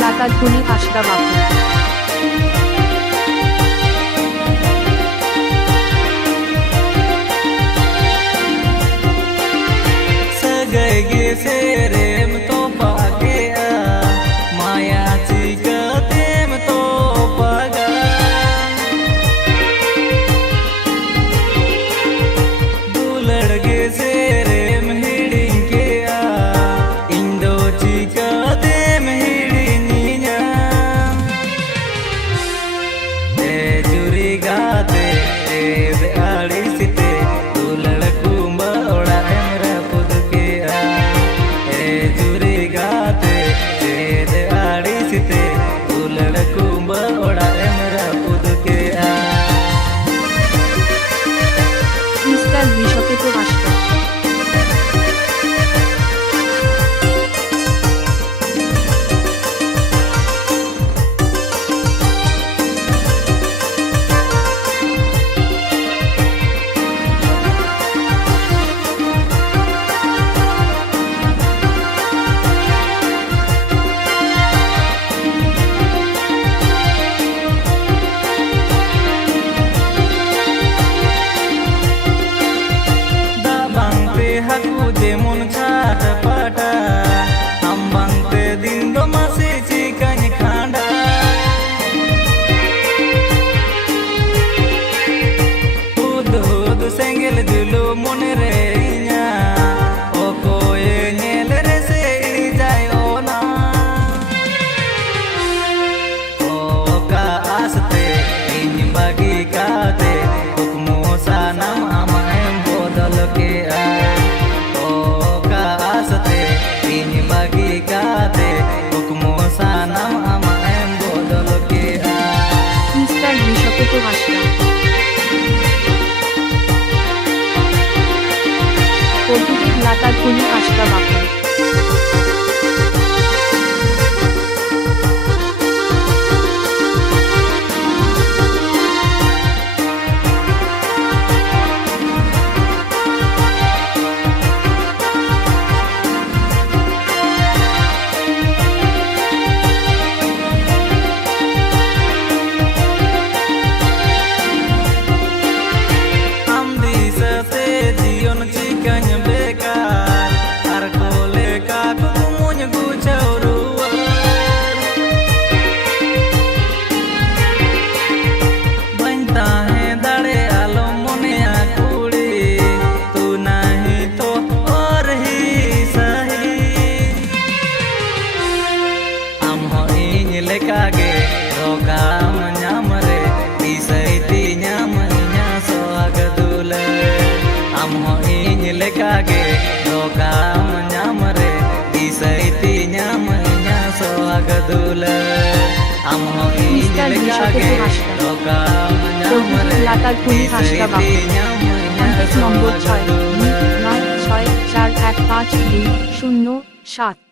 লাতা ধনী আশরা বাপু। মিস্টার বিশপে তো আসবে। যেমন ছাট পাটা আম্বাংতে দিন দো মাসে চিকান খান্ডা উদ উদ সেঙ্গেল দিলো মনে রে ইña ও কোয়ে নেল রে সে যায় ও না ও কা আসতে ইñ বাগি কাতে হুকমো সানাম আমায় বদল কে আ মিস্টার বিশপে তো আসবে। পদ্ধতির লাতা ধনী আশরা বাপু। Kage rogam nyamre isaiti nyamanya soagadula amho inle kage rogam nyamre isaiti nyamanya soagadula amho inle kage rogam nyamre লাতা ধনী আশরা বাপু। কন্টাক্ট নম্বর 6 9 6 4 1 5 2 0 7।